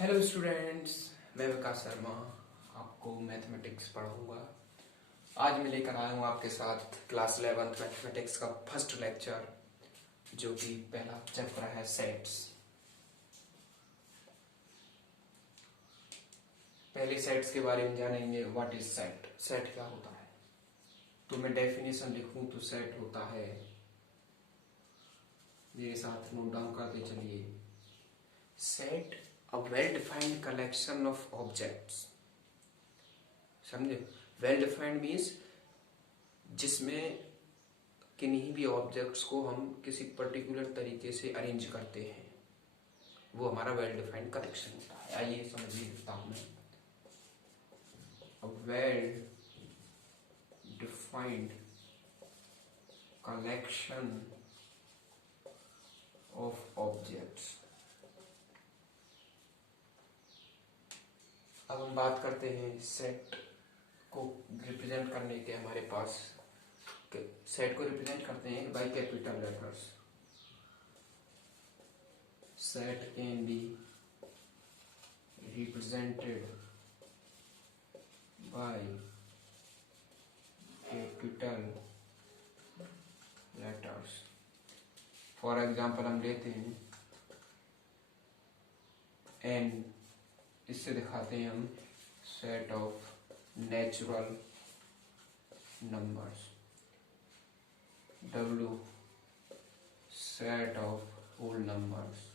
Hello students, मैं विकास शर्मा आपको mathematics पढ़ाऊंगा। आज मैं लेकर आया हूँ आपके साथ क्लास 11th मैथमेटिक्स का फर्स्ट लेक्चर, जो कि पहला चैप्टर है सेट्स। पहले सेट्स के बारे में जानेंगे। What is set? सेट क्या होता है? तो मैं डेफिनेशन लिखूं तो सेट होता है, मेरे साथ नोट डाउन करते चलिए। Set a well-defined collection of objects। समझे? वेल डिफाइंड मीन्स जिसमें किन्हीं भी ऑब्जेक्ट्स को हम किसी पर्टिकुलर तरीके से अरेंज करते हैं, वो हमारा वेल डिफाइंड कलेक्शन होता है। आइए समझिए लिखता हूं मैं। Well defined collection of objects. अब हम बात करते हैं सेट को रिप्रेजेंट करने के। हमारे पास सेट को रिप्रेजेंट करते हैं by capital letters. Set can be represented by capital letters. For example हम लेते हैं एन, इससे दिखाते हैं हम set of natural numbers. W set of whole numbers.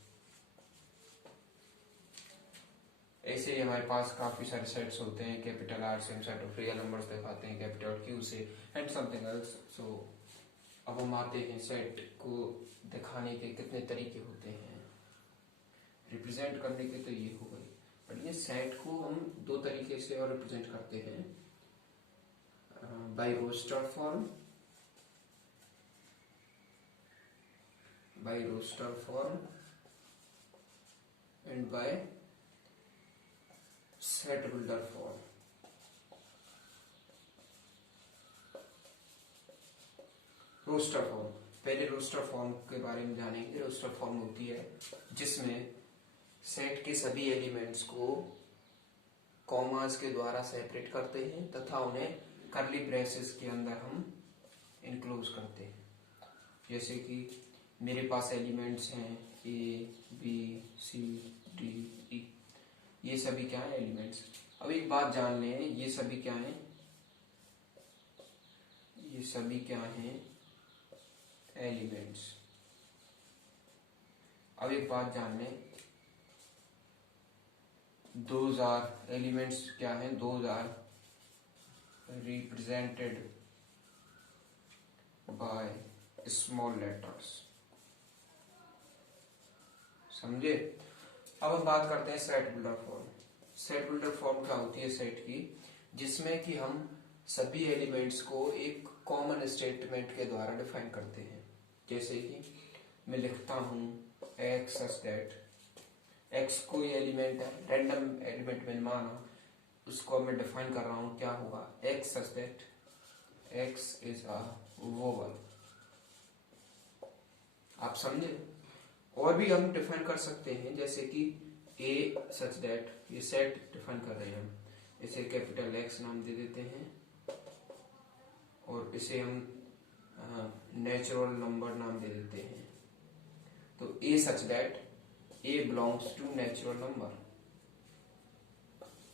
ऐसे ही हमारे पास काफी सारे सेट्स होते हैं। कैपिटल R से हम सेट ऑफ रियल नंबर्स दिखाते हैं, कैपिटल Q से एंड समथिंग एल्स। सो अब हम आते हैं सेट को दिखाने के कितने तरीके होते हैं, रिप्रेजेंट करने के। तो ये हो गई, बट ये सेट को हम दो तरीके से और रिप्रेजेंट करते हैं, by roster form, by roster form and by set builder form। Roster form, पहले रोस्टर फॉर्म के बारे में जानेंगे। रोस्टर फॉर्म होती है जिसमें सेट के सभी एलिमेंट्स को कॉमास के द्वारा सेपरेट करते हैं तथा उन्हें कर्ली ब्रेसेस के अंदर हम इनक्लोज करते हैं। जैसे कि मेरे पास एलिमेंट्स हैं ABCDE, ये सभी क्या है? एलिमेंट्स। अब एक बात जान लें, ये सभी क्या हैं? ये सभी क्या हैं? एलिमेंट्स। अब एक बात जान लें, दोज आर एलिमेंट्स क्या हैं? Those are represented by small letters. समझे? अब हम बात करते हैं set builder form. Set builder form क्या होती है सेट की? जिसमें कि हम सभी एलिमेंट्स को एक कॉमन स्टेटमेंट के द्वारा डिफाइन करते हैं। जैसे कि मैं लिखता हूं x सच दैट, x कोई एलिमेंट है, रैंडम एलिमेंट मैंने माना, उसको मैं डिफाइन कर रहा हूं। क्या होगा? x such that x is a vowel. आप समझे? और भी हम डिफाइन कर सकते हैं, जैसे कि a सच दैट, ये सेट डिफाइन कर रहे हैं हम, इसे कैपिटल X नाम दे देते हैं और इसे हम नेचुरल नंबर नाम दे देते हैं। तो a such that a belongs to natural number.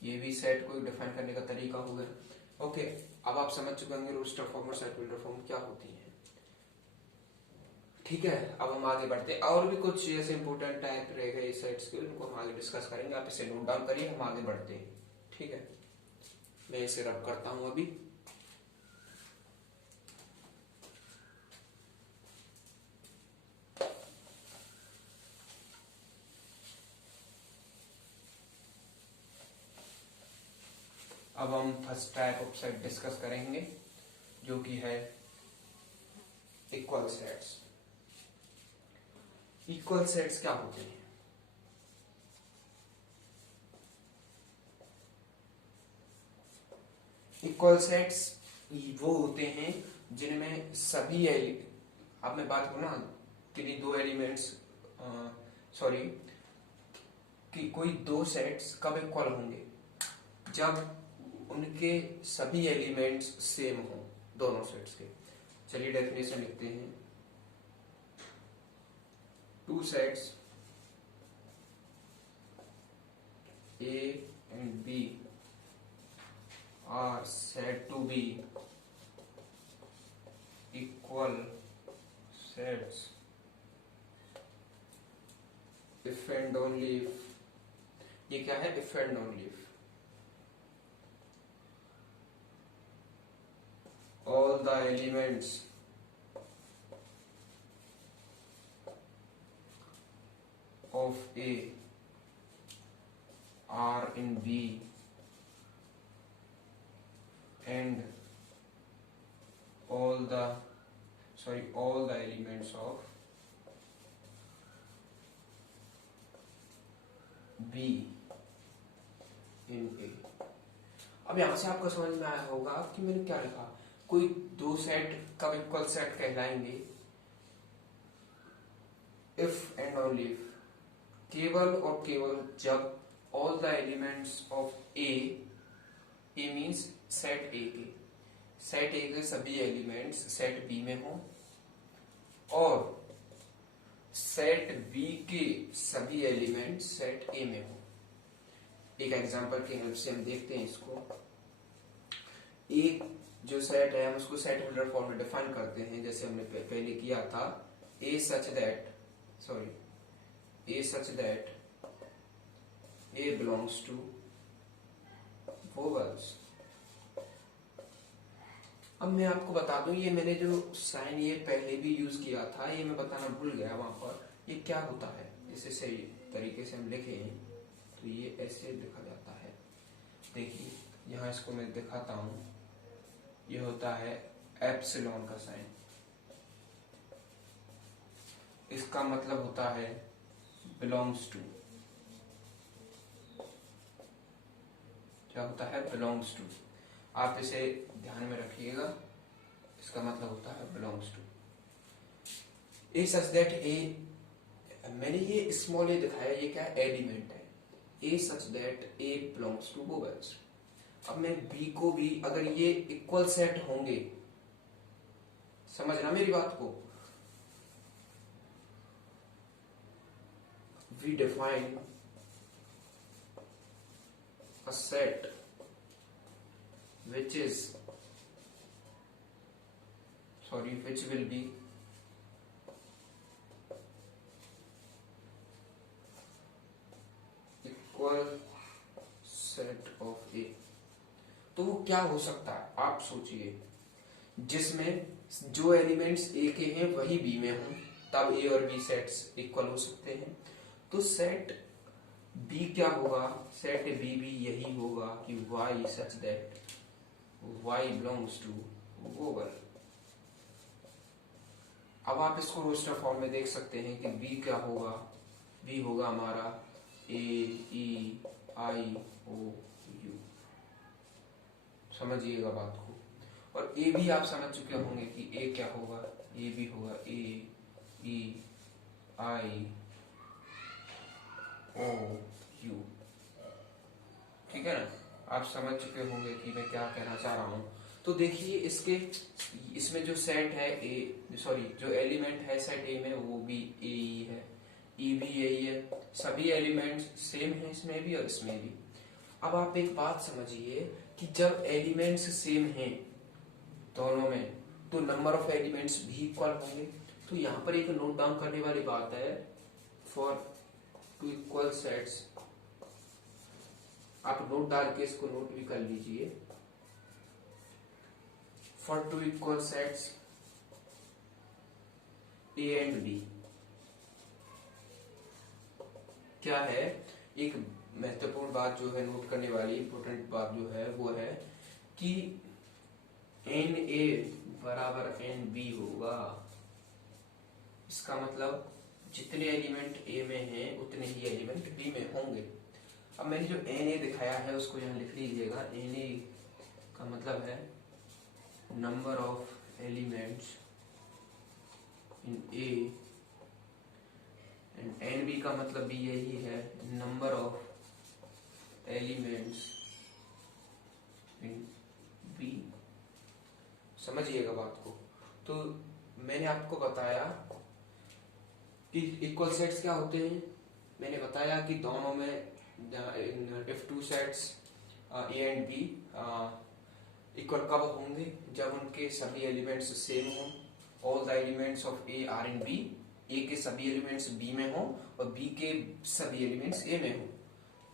ये भी सेट को डिफाइन करने का तरीका हो गया। ओके, अब आप समझ चुके होंगे रोस्टर फॉर्म और सेट बिल्डर फॉर्म क्या होती है। ठीक है, अब हम आगे बढ़ते हैं। और भी कुछ ऐसे इंपोर्टेंट टाइप रह गए सेट्स के, उनको हम आगे डिस्कस करेंगे। आप इसे नोट डाउन करिए, हम आगे बढ़ते हैं। ठीक है, मैं इसे रब करता हूं अभी। अब हम first type of set discuss करेंगे, जो कि है इक्वल सेट्स। इक्वल सेट्स क्या होते हैं? इक्वल सेट्स वो होते हैं जिनमें सभी अब मैं बात करूं ना, किन्हीं दो एलिमेंट्स, सॉरी, कि कोई दो सेट्स कब इक्वल होंगे, जब उनके सभी एलिमेंट्स सेम हो दोनों सेट्स के। चलिए डेफिनेशन लिखते हैं। Two sets A and B are said to be equal sets if and only if, ये क्या है, if and only if all the elements of A are in B and all the elements of B in A। अब यहां से आपको समझ में आया होगा कि मैंने क्या लिखा। कोई दो सेट कब इक्वल सेट कहलाएंगे, इफ एंड ओनली इफ, केवल और केवल जब all the elements of A means set A के सभी एलिमेंट्स सेट B में हो और सेट B के सभी एलिमेंट्स सेट A में हो। एक एग्जांपल की हेल्प से हम देखते हैं इसको। एक जो सेट है हम उसको सेट होल्डर फॉर्म में डिफाइन करते हैं, जैसे हमने पहले किया था। A such that A belongs to vowels। अब मैं आपको बता दूं, ये मैंने जो साइन ये पहले भी यूज किया था, ये मैं बताना भूल गया वहां पर। ये क्या होता है, इसे सही तरीके से हम लिखें तो ये ऐसे लिखा जाता है। देखिए यहाँ इसको मैं दिखाता हूं। ये होता है एप्सिलॉन का साइन। इसका मतलब होता है बिलोंग्स टू। क्या होता है, बिलोंग्स टू। आप इसे ध्यान में रखिएगा, इसका मतलब होता है belongs to. A such that A, मैंने ये स्मॉल ए दिखाया, ये क्या एलिमेंट है। A such that A belongs to vowels. अब मैं बी को भी, अगर ये इक्वल सेट होंगे, समझना मेरी बात को, we define a set which will be equal set of A। तो वो क्या हो सकता है, आप सोचिए, जिसमें जो एलिमेंट्स A के हैं वही B में हों, तब A और B सेट्स इक्वल हो सकते हैं। तो सेट B क्या होगा, सेट B भी यही होगा कि Y such that Y belongs to vowel। अब आप इसको रोस्टर फॉर्म में देख सकते हैं कि B क्या होगा। B होगा हमारा A E I O U। समझिएगा बात को। और A भी आप समझ चुके होंगे कि A क्या होगा। A भी होगा A E I O U। ठीक है ना, आप समझ चुके होंगे कि मैं क्या कहना चाह रहा हूं। तो देखिए इसमें जो सेट है जो एलिमेंट है सेट ए में, वो भी ए ही है, ई भी यही है, सभी एलिमेंट्स सेम है इसमें भी और इसमें भी। अब आप एक बात समझिए कि जब एलिमेंट्स सेम हैं दोनों में, तो नंबर ऑफ एलिमेंट्स भी इक्वल होंगे। तो यहाँ पर एक नोट डाउन करने वाली बात है, फॉर टू इक्वल सेट्स, आप नोट डाल के इसको नोट भी कर लीजिए। For two equal sets A and B, क्या है, एक महत्वपूर्ण बात जो है नोट करने वाली, इंपोर्टेंट बात जो है वो है कि एन ए बराबर एन बी होगा। इसका मतलब जितने एलिमेंट ए में हैं उतने ही एलिमेंट बी में होंगे। अब मैंने जो एन ए दिखाया है उसको यहाँ लिख लीजिएगा। एन ए का मतलब है number of elements in A, and N B का मतलब भी यही है, number of elements in B. समझिएगा बात को। तो मैंने आपको बताया कि इक्वल सेट्स क्या होते हैं। मैंने बताया कि दोनों में if two sets A and B equal कब होंगे, जब उनके सभी एलिमेंट्स सेम हों। All the elements of A are in B, A के सभी एलिमेंट्स बी में हों और बी के सभी एलिमेंट्स ए में हों,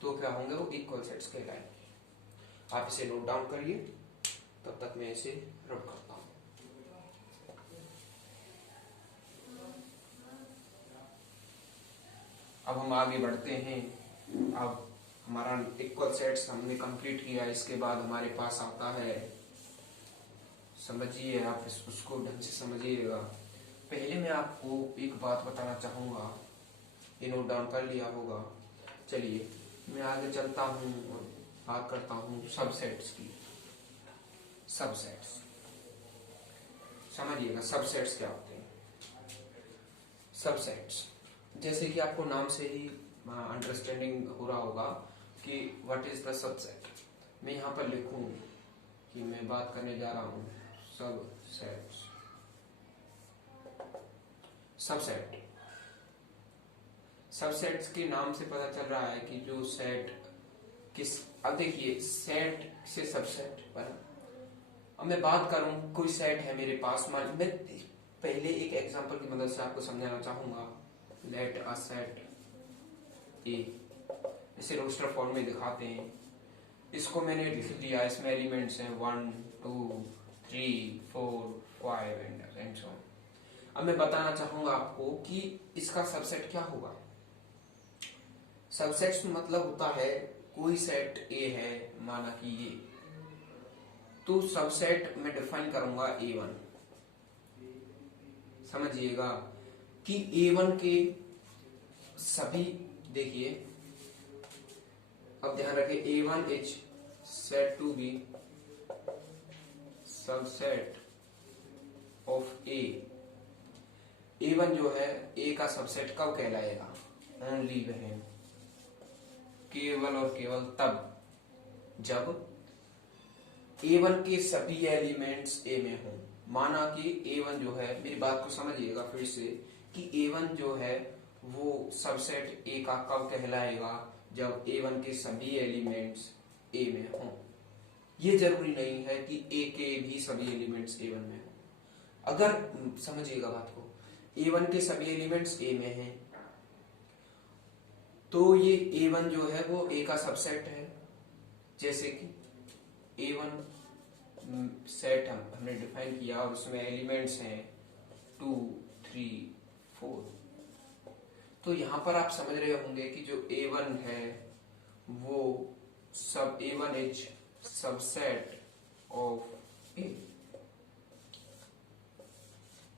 तो क्या होंगे, वो इक्वल सेट्स कहलाएंगे। आप इसे नोट डाउन करिए, तब तक मैं इसे रब करता हूं। अब हम आगे बढ़ते हैं। अब हमारा इक्वल सेट्स हमने कंप्लीट किया, इसके बाद हमारे पास आता है, समझिए आप उसको ढंग से समझिएगा। पहले मैं आपको एक बात बताना चाहूंगा, ये नोट डाउन कर लिया होगा। चलिए मैं आगे चलता हूँ और बात करता हूँ सबसेट्स की। सबसेट्स समझिएगा, सबसेट्स क्या होते हैं। सबसेट्स जैसे कि आपको नाम से ही अंडरस्टैंडिंग हो रहा होगा कि व्हाट इज द सबसेट। मैं यहाँ पर लिखूं कि मैं बात करने जा रहा हूँ सबसेट्स। सबसेट, सबसेट्स के नाम से पता चल रहा है कि जो सेट किस, अब देखिए सेट से सबसेट बना। अब मैं बात करूं, कोई सेट है मेरे पास, मैं पहले एक एग्जांपल की मदद से आपको समझाना चाहूंगा। लेट अ सेट ए, इसे रोस्टर फॉर्म में दिखाते हैं। इसको मैंने लिख दिया, इसमें एलिमेंट्स हैं 1 2 3 4 5 एंड सो ऑन। अब मैं बताना चाहूंगा आपको कि इसका सबसेट क्या होगा। सबसेट मतलब होता है कोई सेट ए है, माना कि ये, तो सबसेट में डिफाइन करूंगा A1। समझिएगा कि A1 के सभी, देखिए अब ध्यान रखें, A1 is set to be subset of A। A1 जो है A का सबसेट कब कहलाएगा, ओनली वह, केवल और केवल तब जब A1 के सभी एलिमेंट्स A में हों। माना कि A1 जो है, मेरी बात को समझिएगा फिर से, कि A1 जो है वो सबसेट A का कब कहलाएगा, जब A1 के सभी एलिमेंट्स A में हों। ये जरूरी नहीं है कि A के भी सभी एलिमेंट्स A1 में हों। अगर समझिएगा बात को, A1 के सभी एलिमेंट्स A में हैं, तो ये A1 जो है वो A का सबसेट है। जैसे कि A1 सेट हमने डिफाइन किया और उसमें एलिमेंट्स हैं 2 3 4। तो यहां पर आप समझ रहे होंगे कि जो A1 है वो सब A1 is subset of A।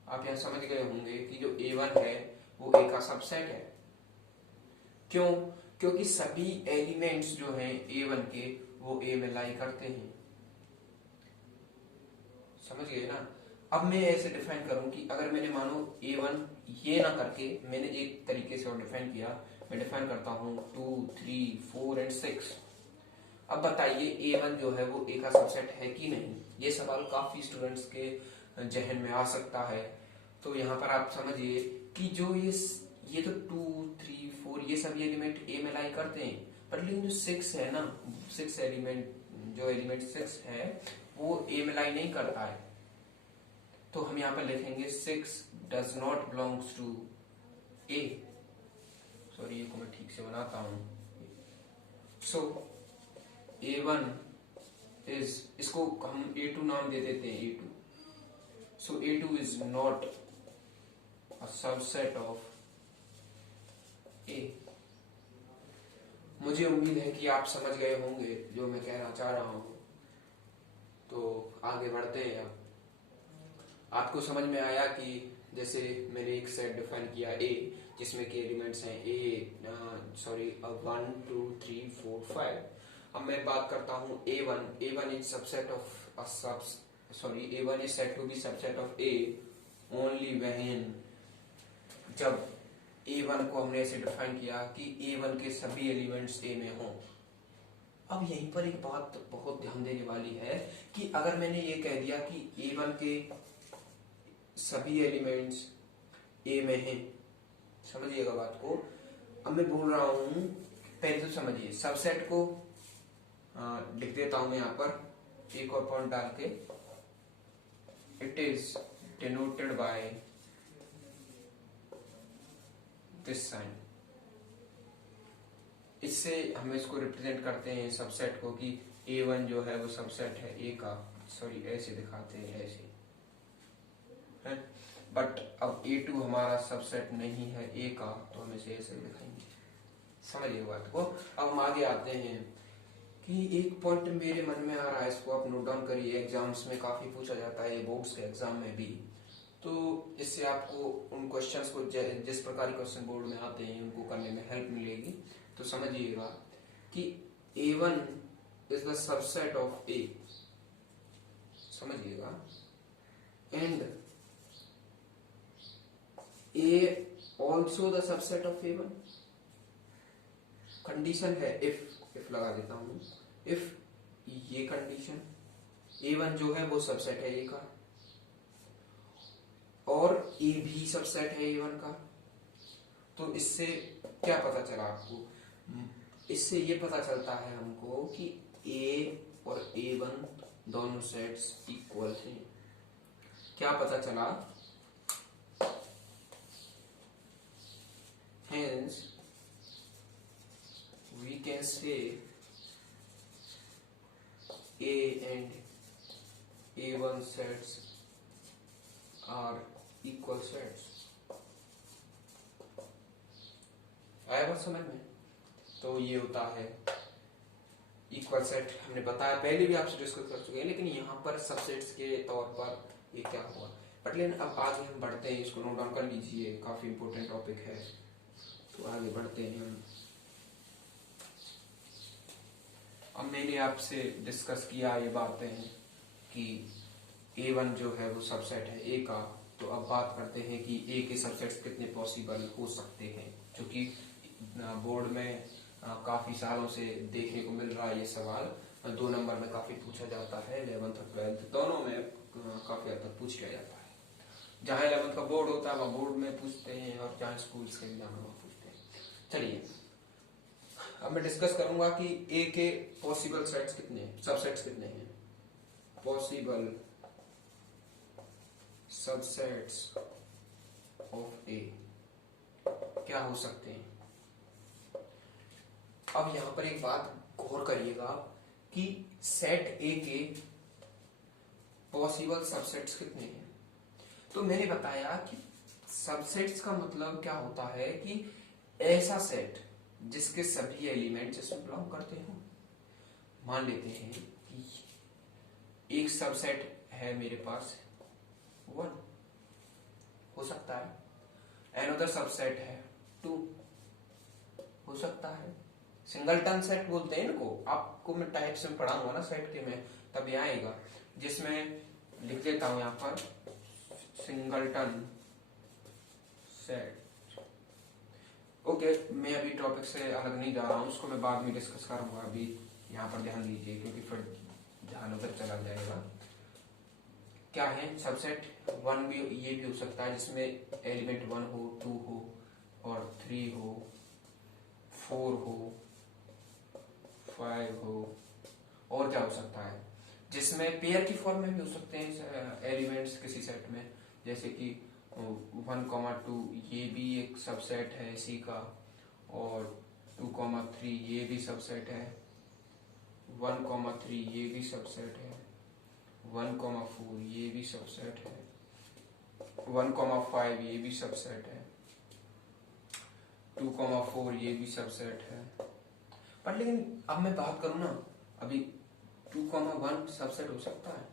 आप यहां समझ गए होंगे कि जो A1 है वो A का सबसेट है। क्यों? क्योंकि सभी एलिमेंट्स जो हैं A1 के वो A में लाई करते हैं। समझ गए ना। अब मैं ऐसे डिफाइन करूं कि अगर मैंने मानो A1 ये ना करके मैंने एक तरीके से और डिफाइन किया, मैं डिफाइन करता हूं 2 3 4 एंड 6। अब बताइए A1 जो है वो A का सबसेट है कि नहीं। ये सवाल काफी स्टूडेंट्स के जहन में आ सकता है। तो यहाँ पर आप समझिए कि जो ये तो 2 3 4 ये सभी एलिमेंट A में लाई करते हैं, पर लेकिन जो 6 है ना, 6 एलिमेंट, जो एलिमेंट 6 है वो A में लाई नहीं करता है। तो हम यहाँ पर लिखेंगे 6 does not belongs to A। Sorry, ये को मैं ठीक से बनाता हूं। सो A1 इज, इसको हम A2 नाम दे देते हैं, A2। So A2 is not a subset of A। मुझे उम्मीद है कि आप समझ गए होंगे जो मैं कहना चाह रहा हूं। तो आगे बढ़ते हैं। अब आपको समझ में आया कि जैसे मैंने एक सेट डिफाइन किया A, जिसमें के एलिमेंट्स हैं 1 2 3 4 5। अब मैं बात करता हूं A1 is subset of A1 is set to be subset of A only when, जब A1 को हमने ऐसे डिफाइन किया कि A1 के सभी एलिमेंट्स A में हों। अब यहीं पर एक बात बहुत ध्यान देने वाली है कि अगर मैंने ये कह दिया कि A1 के सभी एलिमेंट्स A में हैं, समझिएगा बात को। अब मैं बोल रहा हूं, पहले तो समझिए, सबसेट को लिख देता हूं मैं यहाँ पर एक और पॉइंट डाल के। It is denoted by this sign. इससे हम इसको रिप्रेजेंट करते हैं सबसेट को कि A1 जो है वो सबसेट है A का, सॉरी ऐसे दिखाते हैं ऐसे है, बट अब A2 हमारा सबसेट नहीं है A का, तो हम इसे ऐसे दिखाएंगे। समझिए बात को। अब हम आगे आते हैं कि एक पॉइंट मेरे मन में आ रहा है, इसको आप नोट डाउन करिए, एग्जाम्स में काफी पूछा जाता है, बोर्ड्स के एग्जाम में भी। तो इससे आपको उन क्वेश्चंस को जिस प्रकार क्वेश्चन बोर्ड में आते हैं उनको करने में हेल्प मिलेगी। तो समझिएगा कि A1 is the subset of A, समझिएगा, and A also the subset of A1। Condition है इफ लगा देता हूं, इफ ये कंडीशन A1 जो है वो सबसेट है A का और A भी सबसेट है A1 का। तो इससे क्या पता चला आपको? इससे ये पता चलता है हमको कि A और A1 दोनों सेट्स इक्वल हैं। क्या पता चला? Hence we can say A and A1 sets are equal sets। आया बात समझ में? तो ये होता है इक्वल सेट। हमने बताया, पहले भी आपसे डिस्कस कर चुके हैं, लेकिन यहाँ पर सबसेट्स के तौर पर ये क्या हुआ। बट लेकिन अब आगे हम बढ़ते हैं, इसको नोट डाउन कर लीजिए, काफी इंपॉर्टेंट टॉपिक है। तो आगे बढ़ते हैं हम। अब मैंने आपसे डिस्कस किया ये बातें कि A1 जो है वो सबसेट है A का। तो अब बात करते हैं कि A के सबसेट्स कितने पॉसिबल हो सकते हैं, जो कि बोर्ड में काफी सालों से देखने को मिल रहा है। ये सवाल 2 नंबर में काफी पूछा जाता है, 11th और 12th दोनों में काफी हद तक पूछ लिया जाता है। जहाँ 11th का बोर्ड होता है वहाँ बोर्ड में पूछते हैं, और जहाँ स्कूल्स के एग्जाम में वहाँ पूछते हैं। चलिए अब मैं डिस्कस करूंगा कि A के पॉसिबल सेट्स कितने हैं, सबसेट्स कितने हैं। पॉसिबल सबसेट्स ऑफ A क्या हो सकते हैं। अब यहां पर एक बात गौर करिएगा कि सेट A के पॉसिबल सबसेट्स कितने हैं। तो मैंने बताया कि सबसेट्स का मतलब क्या होता है कि ऐसा सेट जिसके सभी एलिमेंट्स इसमें बिलोंग करते हो। मान लेते हैं कि एक सबसेट है मेरे पास 1, हो सकता है। अनदर सबसेट है 2, हो सकता है। सिंगलटन सेट बोलते हैं इनको, आपको मैं टाइप्स में पढ़ाऊंगा ना सेट के में, तब ये आएगा, जिसमें लिख देता हूं यहां पर सिंगलटन सेट। ओके, मैं अभी टॉपिक से अलग नहीं जा रहा हूं, उसको मैं बाद में डिस्कस करूंगा। अभी यहाँ पर ध्यान दीजिए, क्योंकि फिर ध्यान उधर चला जाएगा। क्या है सबसेट 1 भी, ये भी हो सकता है जिसमें एलिमेंट 1 हो, 2 हो और 3 हो, 4 हो, 5 हो। और क्या हो सकता है जिसमें पेयर की फॉर्म में भी हो सकते हैं एलिमेंट्स किसी सेट में, जैसे कि 1,2 ये भी एक सबसेट है इसी का, और 2,3 ये भी सबसेट है, 1,3 ये भी सबसेट है, 1,4 ये भी सबसेट है, 1,5 ये भी सबसेट है, 2,4 ये भी सबसेट है। पर लेकिन अब मैं बात करूं ना, अभी 2,1 सबसेट हो सकता है,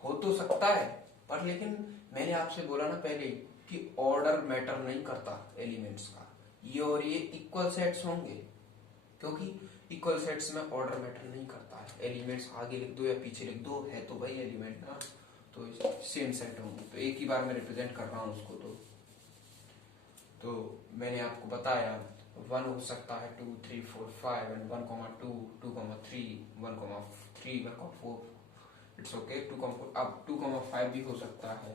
हो तो सकता है, पर लेकिन मैंने आपसे बोला ना पहले कि ऑर्डर मैटर नहीं करता एलिमेंट्स का। ये और ये इक्वल सेट्स होंगे, क्योंकि इक्वल सेट्स में ऑर्डर मैटर नहीं करता है। एलिमेंट्स आगे लिख दो या पीछे लिख दो, है तो वही एलिमेंट ना, तो सेम सेट होंगे। तो एक ही बार मैं रिप्रेजेंट कर रहा हूं उसको। तो मैंने आपको बताया 1 हो सकता है 2 3 4 5 एंड 1,2 2,3 1,3 1,4 इट्स ओके 2,4 अब 2,5 भी हो सकता है।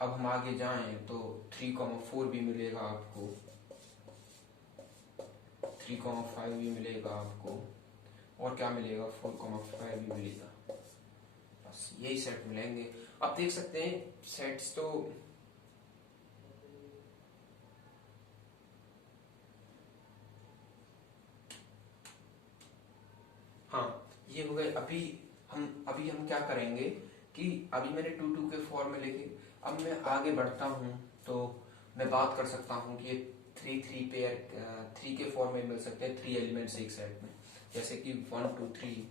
अब हम आगे जाएं तो 3,4 भी मिलेगा आपको, 3,5 भी मिलेगा आपको, और क्या मिलेगा 4,5 भी मिलेगा। बस यही सेट मिलेंगे। आप देख सकते हैं सेट्स तो हाँ ये हो गए। अभी हम क्या करेंगे कि अभी मैंने 2 2 के फॉर्म में लिखे। अब मैं आगे बढ़ता हूँ तो मैं बात कर सकता हूँ कि ये 3 3 पेयर 3 के फॉर्म में मिल सकते हैं, 3 एलिमेंट्स एक सेट में, जैसे कि 1 2 3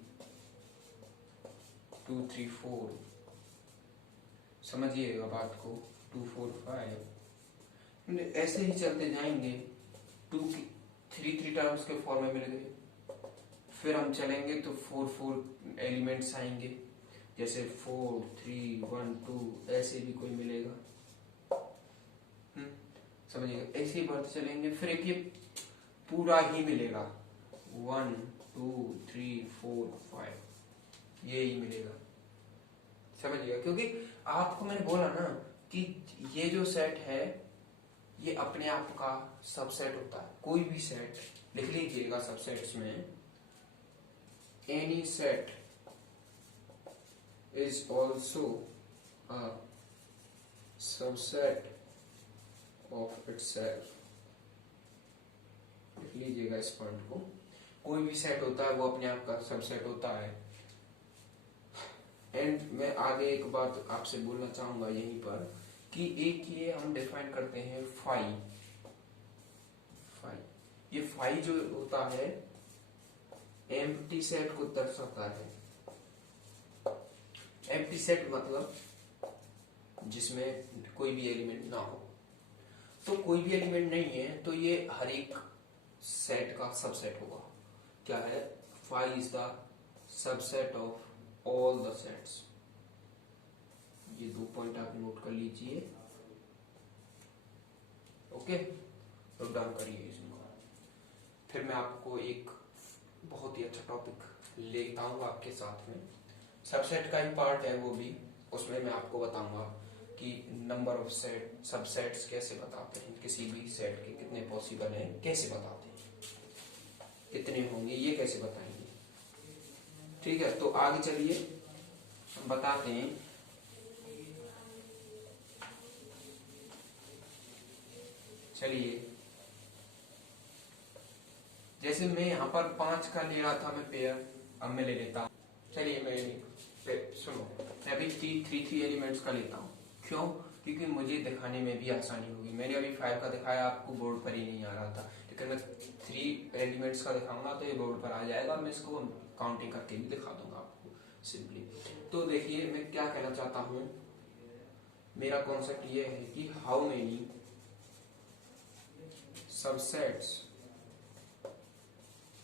2 3 4, समझिएगा बात को, 2 4 5, ऐसे ही चलते जाएंगे। 2 की 3 टर्म्स के फॉर्म में मिल गए। फिर हम चलेंगे तो 4 4 एलिमेंट्स आएंगे, जैसे 4 3 1 2, ऐसे भी कोई मिलेगा। समझिएगा, ऐसे ही बढ़ते चलेंगे। फिर एक ये पूरा ही मिलेगा 1 2 3 4 5, ये ही मिलेगा। समझिएगा, क्योंकि आपको मैंने बोला ना कि ये जो सेट है ये अपने आप का सबसेट होता है। कोई भी सेट लिख लीजिएगा सबसेट्स में, any set is also a subset of itself। लिख लीजिएगा इस पॉइंट को, कोई भी सेट होता है वो अपने आप का सबसेट होता है। एंड मैं आगे एक बात आपसे बोलना चाहूंगा यहीं पर कि एक ये हम डिफाइन करते हैं फाई। ये फाई जो होता है एम्प्टी सेट को दर्शाता है। एम्प्टी सेट मतलब जिसमें कोई भी एलिमेंट ना हो। तो कोई भी एलिमेंट नहीं है तो ये हर एक सेट का सबसेट होगा। क्या है, phi is the subset of all the sets. ये 2 पॉइंट आप नोट कर लीजिए। ओके, नोट डाउन करिए इसको। फिर मैं आपको एक बहुत ही अच्छा टॉपिक लेता हूँ आपके साथ में, सबसेट का ही पार्ट है वो भी। उसमें मैं आपको बताऊंगा कि नंबर ऑफ सेट सबसेट्स कैसे बताते हैं, किसी भी सेट के कितने पॉसिबल हैं कैसे बताते हैं, कितने होंगे ये कैसे बताएंगे। ठीक है, तो आगे चलिए हम बताते हैं। चलिए, जैसे मैं यहाँ पर 5 का ले रहा था मैं पेयर, अब मैं ले लेता हूँ। चलिए मैं सुनो, मैं अभी 3 एलिमेंट्स का लेता हूँ। क्यों? क्योंकि मुझे दिखाने में भी आसानी होगी। मैंने अभी 5 का दिखाया, आपको बोर्ड पर ही नहीं आ रहा था, लेकिन मैं 3 एलिमेंट्स का दिखाऊंगा तो ये बोर्ड पर आ जाएगा। मैं इसको काउंटिंग करके भी दिखा दूंगा आपको सिंपली। तो देखिए मैं क्या कहना चाहता हूँ, मेरा कॉन्सेप्ट ये है कि how many subsets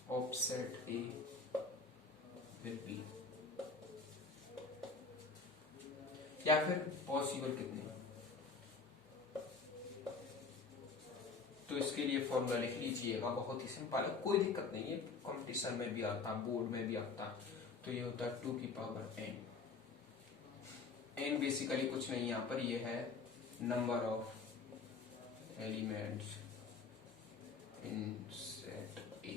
of set A will be, या फिर पॉसिबल कितने। तो इसके लिए फॉर्मूला लिख लीजिएगा, बहुत ही सिंपल है, कोई दिक्कत नहीं है, कंपटीशन में भी आता, बोर्ड में भी आता। तो ये होता है 2 की पावर n। n बेसिकली कुछ नहीं, यहाँ पर ये है number of elements in set A।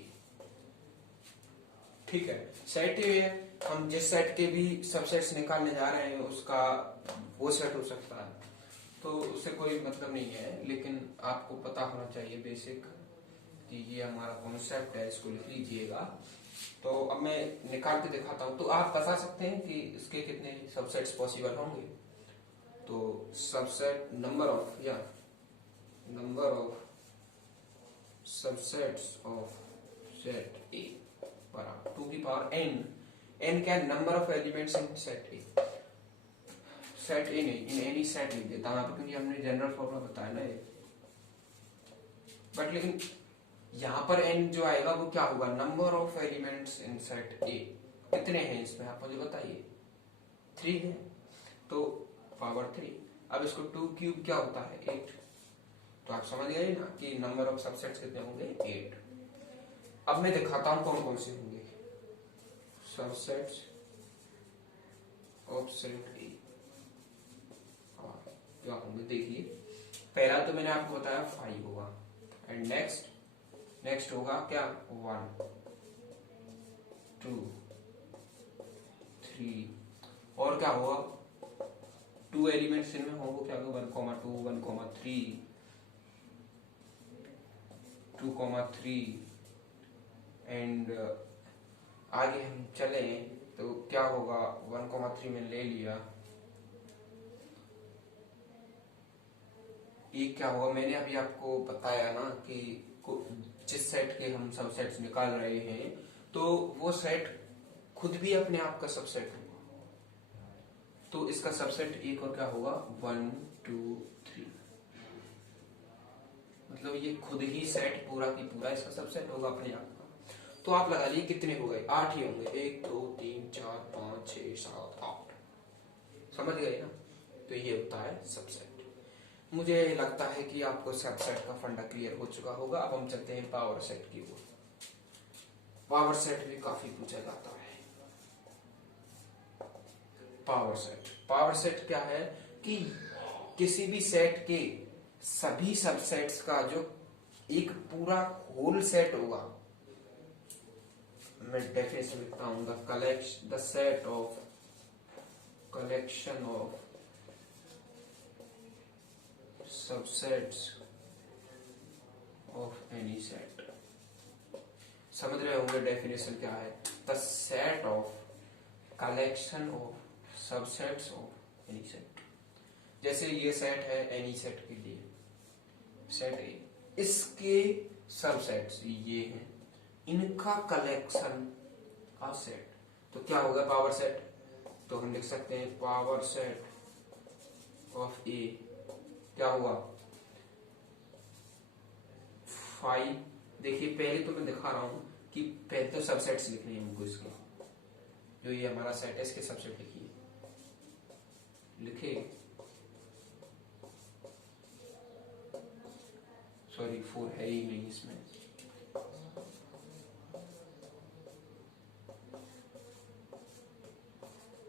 ठीक है, सेट ए है, हम जिस सेट के भी सबसेट्स निकालने जा रहे हैं उसका वो सेट हो सकता है, तो उससे कोई मतलब नहीं है, लेकिन आपको पता होना चाहिए बेसिक कि ये हमारा कॉन्सेप्ट है, इसको लिख लीजिएगा। तो अब मैं निकाल के दिखाता हूँ, तो आप बता सकते हैं कि इसके कितने सबसेट्स पॉसिबल होंगे। तो subset number of subsets of set ए बराबर 2 की पावर n। n क्या है, number of elements in set A. Set ए नहीं, इन एनी सेट लिख देता हूं क्योंकि हमने जनरल फॉर्मूला बताया ना ये। बट लेकिन यहाँ पर n जो आएगा वो क्या होगा, number of elements in set ए। कितने हैं इसमें आप मुझे बताइए, 3 है, तो पावर 3। अब इसको 2 क्यूब क्या होता है, 8। तो आप समझ गए ना कि नंबर ऑफ सबसेट्स कितने होंगे 8। अब मैं दिखाता हूं कौन कौन से होंगे सबसेट्स ऑफ सेट ए। क्या होंगे देखिए, पहला तो मैंने आपको बताया 5 होगा, एंड नेक्स्ट होगा क्या 1 2 3, और क्या होगा 2 एलिमेंट्स इनमें होंगे, क्या होगा 1, 2 1, 3 2, 3, एंड आगे हम चले तो क्या होगा 1, 3 में ले लिया, ये क्या होगा मैंने अभी आपको बताया ना कि जिस सेट के हम सबसेट्स निकाल रहे हैं तो वो सेट खुद भी अपने आप का सबसेट होगा, तो इसका सबसेट एक और क्या होगा 1 2 3, मतलब ये खुद ही सेट पूरा की पूरा इसका सबसेट होगा अपने आप का। तो आप लगा लीजिए कितने हो गए 8 ही होंगे, 1 2 3 4 5 6 7 8, समझ गए ना। तो ये होता है सबसेट। मुझे लगता है कि आपको सबसेट का फंडा क्लियर हो चुका होगा। अब हम चलते हैं पावर सेट की ओर। पावर सेट भी काफी पूछा जाता है। पावर सेट क्या है कि किसी भी सेट के सभी सबसेट्स का जो एक पूरा होल सेट होगा, मैं डेफिनेशन लिखता हूँ the set of collection of subsets of any set. समझ रहे होंगे डेफिनेशन क्या है, the set of collection of subsets of any set. जैसे ये सेट है एनी सेट के लिए, सेट ए, इसके सबसेट्स ये हैं, इनका कलेक्शन का सेट, तो क्या होगा पावर सेट। तो हम लिख सकते हैं पावर सेट ऑफ ए क्या हुआ 5। देखिए पहले तो मैं दिखा रहा हूं कि पहले तो सबसेट्स लिखने हैं हमको इसके, जो ये हमारा सेट है इसके सबसेट लिखिए, लिखे सॉरी 4 है ही नहीं इसमें,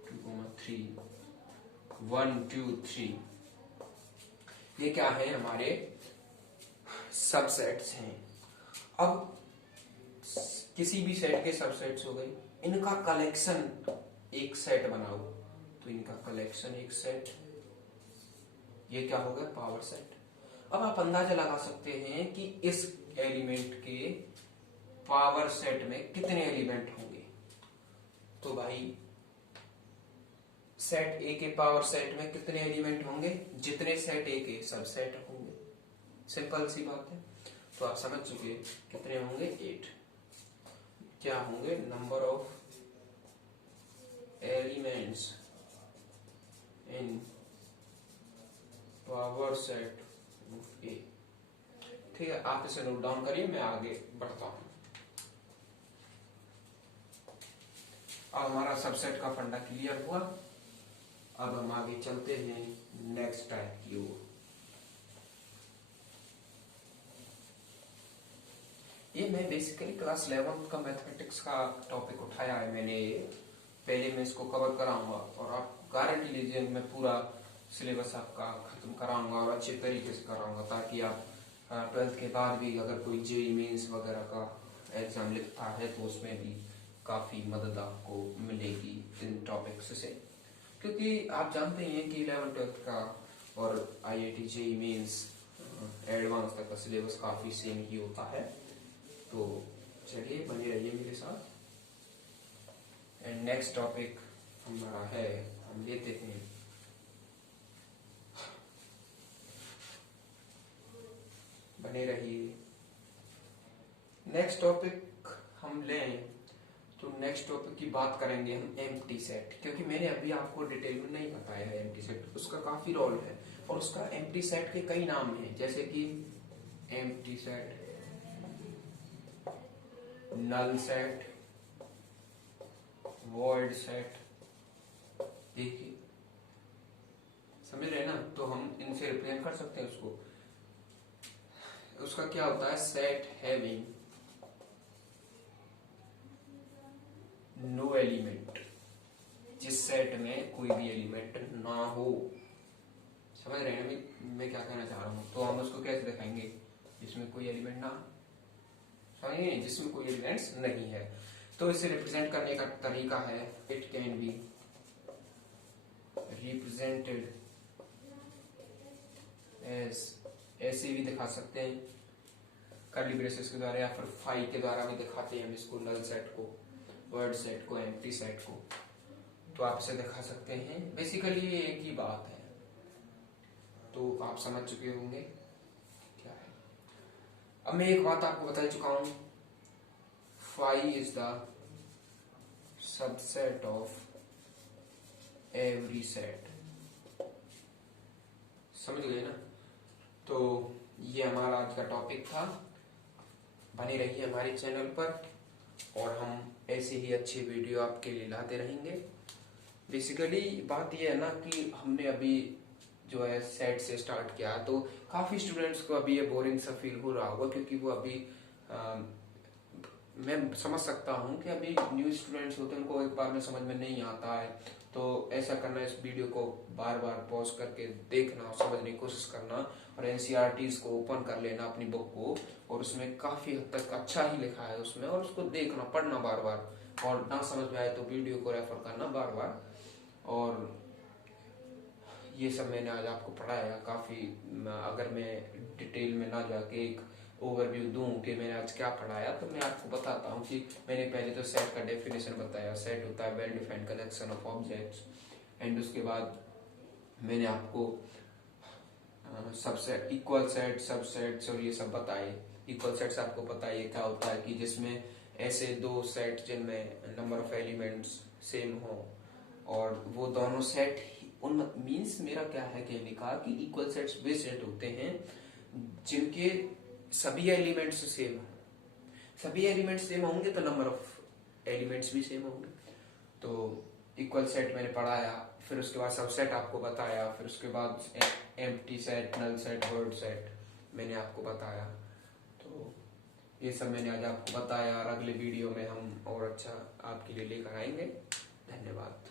2, 3 1 2 3, ये क्या है हमारे सबसेट्स हैं। अब किसी भी सेट के सबसेट्स हो गए, इनका कलेक्शन एक सेट बनाओ, तो इनका कलेक्शन एक सेट, ये क्या होगा पावर सेट। अब आप अंदाजा लगा सकते हैं कि इस एलिमेंट के पावर सेट में कितने एलिमेंट होंगे। तो भाई सेट ए के पावर सेट में कितने एलिमेंट होंगे, जितने सेट ए के सबसेट होंगे, सिंपल सी बात है। तो आप समझ चुके कितने होंगे 8। क्या होंगे number of elements in power set of A. ठीक है, आप इसे नोट डाउन करिए, मैं आगे बढ़ता हूं। अब हमारा सबसेट का फंडा क्लियर हुआ। अब हम आगे चलते हैं नेक्स्ट टाइप की ओर। ये मैं बेसिकली क्लास 11 का मैथमेटिक्स का टॉपिक उठाया है मैंने, पहले मैं इसको कवर कराऊंगा और आप गारंटी लीजिए मैं पूरा सिलेबस आपका खत्म कराऊंगा और अच्छे तरीके से कराऊंगा, ताकि आप 12th के बाद भी अगर कोई जेईई मेंस वगैरह का एग्जाम लिखता है तो उसमें भी काफी मदद आपको मिलेगी इन टॉपिक्स से, क्योंकि आप जानते हैं कि 11th-12th का और आईआईटी जेईई मेंस एडवांस तक का सिलेबस काफी सेम ही होता है। तो चलिए बने रहिए मेरे साथ। एंड नेक्स्ट टॉपिक हमारा है, हम लेते हैं बने रहिए। नेक्स्ट टॉपिक हम लें तो नेक्स्ट टॉपिक की बात करेंगे हम एम्प्टी सेट, क्योंकि मैंने अभी आपको डिटेल में नहीं बताया है एम्प्टी सेट, उसका काफी रोल है और उसका एम्प्टी सेट के कई नाम हैं, जैसे कि empty set, null set, void set. देखिए समझ रहे हैं ना, तो हम इनसे रिप्रेजेंट कर सकते हैं उसको। उसका क्या होता है, सेट हैविंग नो एलिमेंट, जिस सेट में कोई भी एलिमेंट ना हो। समझ रहे हैं मैं क्या कहना चाह रहा हूँ? तो हम उसको कैसे दिखाएंगे, जिसमें कोई एलिमेंट ना, समझिए, जिसमें कोई एलिमेंट्स नहीं है। तो इसे रिप्रेजेंट करने का तरीका है, it can be represented as, ऐसे भी दिखा सकते हैं कर्ली ब्रेसेस के द्वारा, या फिर फाई के द्वारा भी दिखाते हैं हम इसको, नल सेट को, वर्ड सेट को, एम्प्टी सेट को। तो आप इसे दिखा सकते हैं। बेसिकली ये एक ही बात है, तो आप समझ चुके होंगे क्या है। अब मैं एक बात आपको बता चुका हूं, phi is the subset of every set, समझ गए ना? तो ये हमारा आज का टॉपिक था। बने रहिए हमारे चैनल पर, और हम ऐसे ही अच्छी वीडियो आपके लिए लाते रहेंगे। बेसिकली बात ये है ना कि हमने अभी जो है सेट से स्टार्ट किया, तो काफी स्टूडेंट्स को अभी ये बोरिंग सा फील हो रहा होगा, क्योंकि वो अभी मैं समझ सकता हूँ कि अभी न्यू स्टूडेंट्स होते हैं, उनको एक बार में समझ में नहीं आता है। तो ऐसा करना, इस वीडियो को बार बार पॉज करके देखना, समझने की कोशिश करना, और एनसीईआरटीज को ओपन कर लेना अपनी बुक को, और उसमें काफी हद तक अच्छा ही लिखा है उसमें, और उसको देखना, पढ़ना बार बार, और ना समझ में आए तो वीडियो को रेफर करना बार बार। और ये सब मैंने आज आपको पढ़ाया काफी। अगर मैं डिटेल में ना जाके एक ओवरव्यू दूं कि मैंने आज क्या पढ़ाया, तो मैं आपको बताता हूँ कि मैंने पहले तो सेट का डेफिनेशन बताया। सेट होता है well defined collection of objects, and उसके बाद मैंने आपको सबसेट, इक्वल सेट, सबसेट्स और ये सब बताए। इक्वल सेट्स आपको पता है क्या होता है, कि जिसमें ऐसे दो सेट जिनमें नंबर ऑफ एलिमेंट्स सेम हो, और वो दोनों सेट उन मीन्स, मेरा क्या है कहने का, कि इक्वल सेट्स वे सेट होते हैं जिनके सभी एलिमेंट्स सेम हो। सभी एलिमेंट्स सेम होंगे तो नंबर ऑफ एलिमेंट्स भी सेम होंगे। तो इक्वल सेट मैंने पढ़ाया, फिर उसके बाद सबसेट आपको बताया, फिर उसके बाद empty set, null set, word set मैंने आपको बताया। तो ये सब मैंने आज आपको बताया, और अगले वीडियो में हम और अच्छा आपके लिए लेकर आएंगे। धन्यवाद।